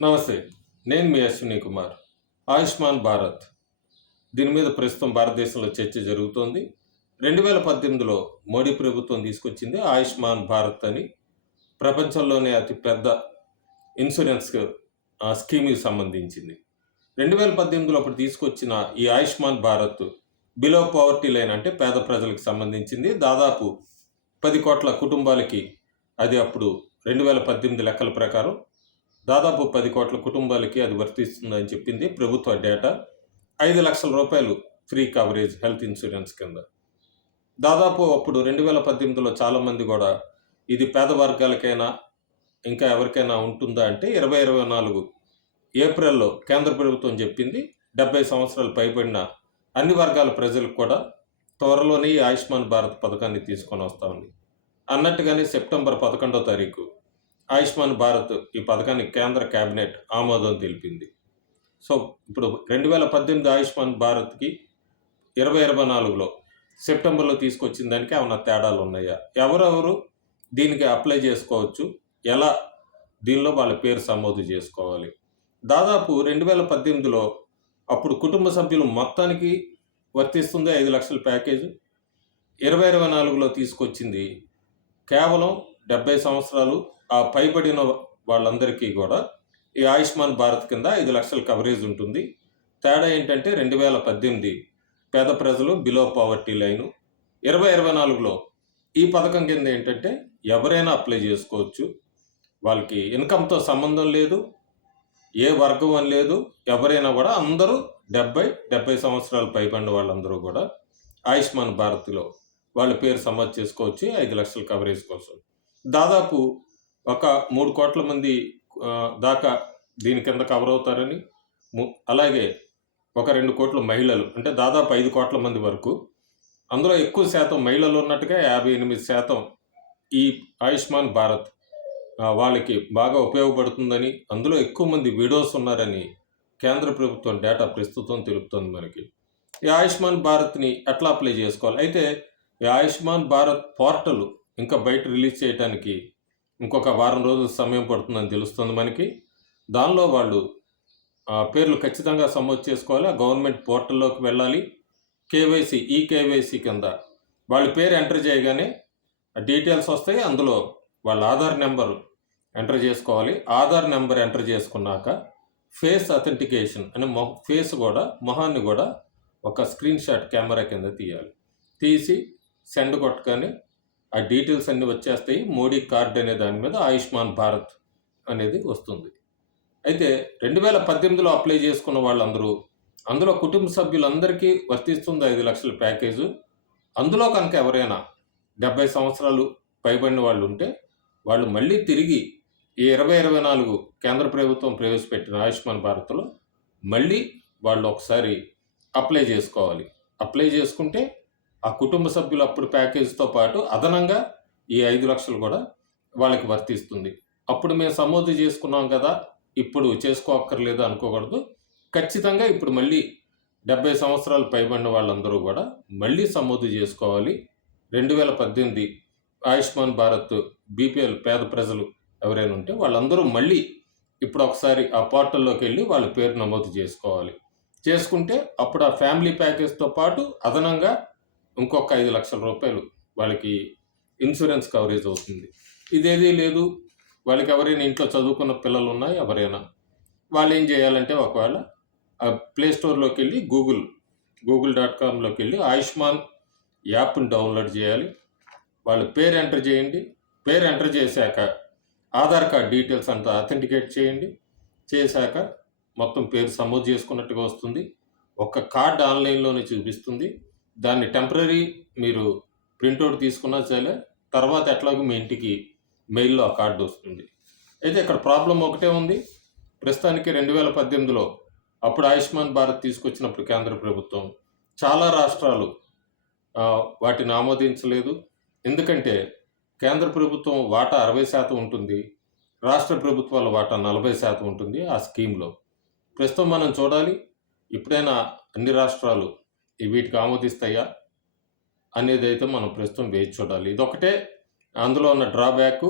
నమస్తే. నేను మీ అశ్విని కుమార్. ఆయుష్మాన్ భారత్ దీని మీద ప్రస్తుతం భారతదేశంలో చర్చ జరుగుతోంది. 2018లో మోడీ ప్రభుత్వం తీసుకొచ్చింది ఆయుష్మాన్ భారత్ అని. ప్రపంచంలోనే అతిపెద్ద ఇన్సూరెన్స్ స్కీమ్‌కి సంబంధించింది. 2018లో అప్పుడు తీసుకొచ్చిన ఈ Ayushman Bharat below poverty line అంటే పేద ప్రజలకు సంబంధించింది. దాదాపు 10,00,00,000 కుటుంబాలకి అది అప్పుడు 2018 లెక్కల ప్రకారం దాదాపు 10,00,00,000 కుటుంబాలకి అది వర్తిస్తుందని చెప్పింది ప్రభుత్వ డేటా. రూ. 5,00,000 ఫ్రీ కవరేజ్ హెల్త్ ఇన్సూరెన్స్ కింద. దాదాపు అప్పుడు 2018లో చాలామంది కూడా ఇది పేద వర్గాలకైనా, ఇంకా ఎవరికైనా ఉంటుందా అంటే 2024 ఏప్రిల్‌లో కేంద్ర ప్రభుత్వం చెప్పింది 70 సంవత్సరాలు పైబడిన అన్ని వర్గాల ప్రజలకు కూడా త్వరలోనే ఈ ఆయుష్మాన్ భారత్ పథకాన్ని తీసుకొని వస్తామని. అన్నట్టుగానే సెప్టెంబర్ 11వ తారీఖు ఆయుష్మాన్ భారత్ ఈ పథకానికి కేంద్ర కేబినెట్ ఆమోదం తెలిపింది. సో, ఇప్పుడు 2018 ఆయుష్మాన్ భారత్‌కి 2024లో సెప్టెంబర్‌లో తీసుకొచ్చిన దానికి ఏమన్నా తేడాలు ఉన్నాయా? ఎవరెవరు దీనికి అప్లై చేసుకోవచ్చు? ఎలా దీనిలో వాళ్ళ పేరు సమోదు చేసుకోవాలి? దాదాపు 2018లో అప్పుడు కుటుంబ సభ్యులు మొత్తానికి వర్తిస్తుంది 5,00,000 ప్యాకేజు. 2024లో తీసుకొచ్చింది కేవలం 70 సంవత్సరాలు ఆ పైబడిన వాళ్ళందరికీ కూడా ఈ ఆయుష్మాన్ భారత్ కింద 5,00,000 కవరేజ్ ఉంటుంది. తేడా ఏంటంటే 2018 పేద ప్రజలు బిలో పావర్టీ లైను. 2024లో ఈ పథకం కింద ఏంటంటే ఎవరైనా అప్లై చేసుకోవచ్చు. వాళ్ళకి ఇన్‌కమ్‌తో సంబంధం లేదు. ఏ వర్గం అని లేదు. ఎవరైనా కూడా అందరూ 70 సంవత్సరాలు పైబడిన వాళ్ళందరూ కూడా ఆయుష్మాన్ భారత్‌లో వాళ్ళ పేరు సమోదు చేసుకోవచ్చు 5,00,000 కవరేజ్ కోసం. దాదాపు ఒక 3,00,00,000 మంది దాకా దీని కింద కవర్ అవుతారని, అలాగే ఒక 2,00,00,000 మహిళలు అంటే దాదాపు 5,00,00,000 మంది వరకు. అందులో ఎక్కువ శాతం మహిళలు ఉన్నట్టుగా 58% ఈ ఆయుష్మాన్ భారత్ వాళ్ళకి బాగా ఉపయోగపడుతుందని, అందులో ఎక్కువ మంది విడోస్ ఉన్నారని కేంద్ర ప్రభుత్వం డేటా ప్రస్తుతం తెలుపుతోంది మనకి. ఈ ఆయుష్మాన్ భారత్‌ని ఎట్లా అప్లై చేసుకోవాలి? అయితే ఈ ఆయుష్మాన్ భారత్ పోర్టల్ ఇంకా బయట రిలీజ్ చేయటానికి ఇంకొక వారం రోజులు సమయం పడుతుందని తెలుస్తుంది మనకి. దానిలో వాళ్ళు పేర్లు ఖచ్చితంగా సమోదు చేసుకోవాలి. ఆ గవర్నమెంట్ పోర్టల్‌లోకి వెళ్ళాలి. కేవైసీ, ఈకేవైసీ కింద వాళ్ళ పేరు ఎంటర్ చేయగానే డీటెయిల్స్ వస్తాయి. అందులో వాళ్ళ ఆధార్ నెంబర్ ఎంటర్ చేసుకోవాలి. ఆధార్ నెంబర్ ఎంటర్ చేసుకున్నాక ఫేస్ అథెంటికేషన్ అని ఫేస్ కూడా, మొహాన్ని కూడా ఒక స్క్రీన్ షాట్ కెమెరా కింద తీయాలి. తీసి సెండ్ కొట్టగానే ఆ డీటెయిల్స్ అన్నీ వచ్చేస్తాయి. మోడీ కార్డ్ అనే దాని మీద ఆయుష్మాన్ భారత్ అనేది వస్తుంది. అయితే 2018లో అప్లై చేసుకున్న వాళ్ళందరూ, అందులో కుటుంబ సభ్యులందరికీ వర్తిస్తుంది 5,00,000 ప్యాకేజు. అందులో కనుక ఎవరైనా 70 సంవత్సరాలు పైబడిన వాళ్ళు ఉంటే, వాళ్ళు మళ్ళీ తిరిగి ఈ 2024 కేంద్ర ప్రభుత్వం ప్రవేశపెట్టిన ఆయుష్మాన్ భారత్‌లో మళ్ళీ వాళ్ళు ఒకసారి అప్లై చేసుకోవాలి. అప్లై చేసుకుంటే ఆ కుటుంబ సభ్యులు అప్పుడు ప్యాకేజ్‌తో పాటు అదనంగా ఈ 5,00,000 కూడా వాళ్ళకి వర్తిస్తుంది. అప్పుడు మేము సమోదు చేసుకున్నాం కదా! ఇప్పుడు చేసుకోక్కర్లేదు అనుకోకూడదు. ఖచ్చితంగా ఇప్పుడు మళ్ళీ 70 సంవత్సరాలు పైబడిన వాళ్ళందరూ కూడా మళ్ళీ సమోదు చేసుకోవాలి. 2018 ఆయుష్మాన్ భారత్ బీపీఎల్ పేద ప్రజలు ఎవరైనా ఉంటే వాళ్ళందరూ మళ్ళీ ఇప్పుడు ఒకసారి ఆ పోర్టల్‌లోకెళ్ళి వాళ్ళ పేరు నమోదు చేసుకోవాలి. చేసుకుంటే అప్పుడు ఆ ఫ్యామిలీ ప్యాకేజ్‌తో పాటు అదనంగా ఇంకొక 5,00,000 రూపాయలు వాళ్ళకి ఇన్సూరెన్స్ కవరేజ్ అవుతుంది. ఇదేదీ లేదు, వాళ్ళకి ఎవరైనా ఇంట్లో చదువుకున్న పిల్లలున్నా ఎవరైనా, వాళ్ళేం చేయాలంటే ఒకవేళ ప్లే స్టోర్‌లోకెళ్ళి గూగుల్.comలోకెళ్ళి ఆయుష్మాన్ యాప్‌ని డౌన్లోడ్ చేయాలి. వాళ్ళ పేరు ఎంటర్ చేయండి. పేరు ఎంటర్ చేశాక ఆధార్ కార్డ్ డీటెయిల్స్ అంతా అథెంటికేట్ చేయండి. చేశాక మొత్తం పేరు సమోదు చేసుకున్నట్టుగా వస్తుంది. ఒక కార్డ్ ఆన్‌లైన్‌లోనే చూపిస్తుంది. దాన్ని టెంపరరీ మీరు ప్రింటౌట్ తీసుకున్నా సరే, తర్వాత ఎట్లాగో మీ ఇంటికి మెయిల్‌లో ఆ కార్డ్ వస్తుంది. అయితే ఇక్కడ ప్రాబ్లమ్ ఒకటే ఉంది. ప్రస్తుతానికి 2018లో అప్పుడు ఆయుష్మాన్ భారత్ తీసుకొచ్చినప్పుడు కేంద్ర ప్రభుత్వం చాలా రాష్ట్రాలు వాటిని ఆమోదించలేదు. ఎందుకంటే కేంద్ర ప్రభుత్వం వాటా 60% ఉంటుంది. రాష్ట్ర ప్రభుత్వాల వాటా 40% ఉంటుంది ఆ స్కీమ్‌లో. ప్రస్తుతం మనం చూడాలి, ఇప్పుడైనా అన్ని రాష్ట్రాలు వీటికి ఆమోదిస్తాయా అనేదైతే మనం ప్రస్తుతం వేచి చూడాలి. ఇదొకటే అందులో ఉన్న డ్రాబ్యాకు.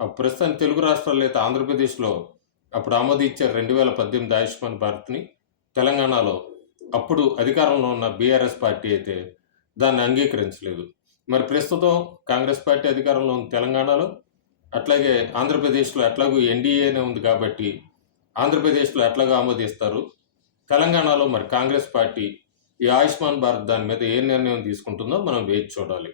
ప్రస్తుతానికి తెలుగు రాష్ట్రాల్లో అయితే ఆంధ్రప్రదేశ్‌లో అప్పుడు ఆమోదించారు 2018 ఆయుష్మాన్ భారత్‌ని. తెలంగాణలో అప్పుడు అధికారంలో ఉన్న బీఆర్ఎస్ పార్టీ అయితే దాన్ని అంగీకరించలేదు. మరి ప్రస్తుతం కాంగ్రెస్ పార్టీ అధికారంలో ఉంది తెలంగాణలో. అట్లాగే ఆంధ్రప్రదేశ్‌లో ఎట్లాగూ ఎన్‌డీఏనే ఉంది కాబట్టి ఆంధ్రప్రదేశ్‌లో ఎట్లాగో ఆమోదిస్తారు. తెలంగాణలో మరి కాంగ్రెస్ పార్టీ ఈ ఆయుష్మాన్ భారత్ దాని మీద ఏ నిర్ణయం తీసుకుంటుందో మనం వేచి చూడాలి.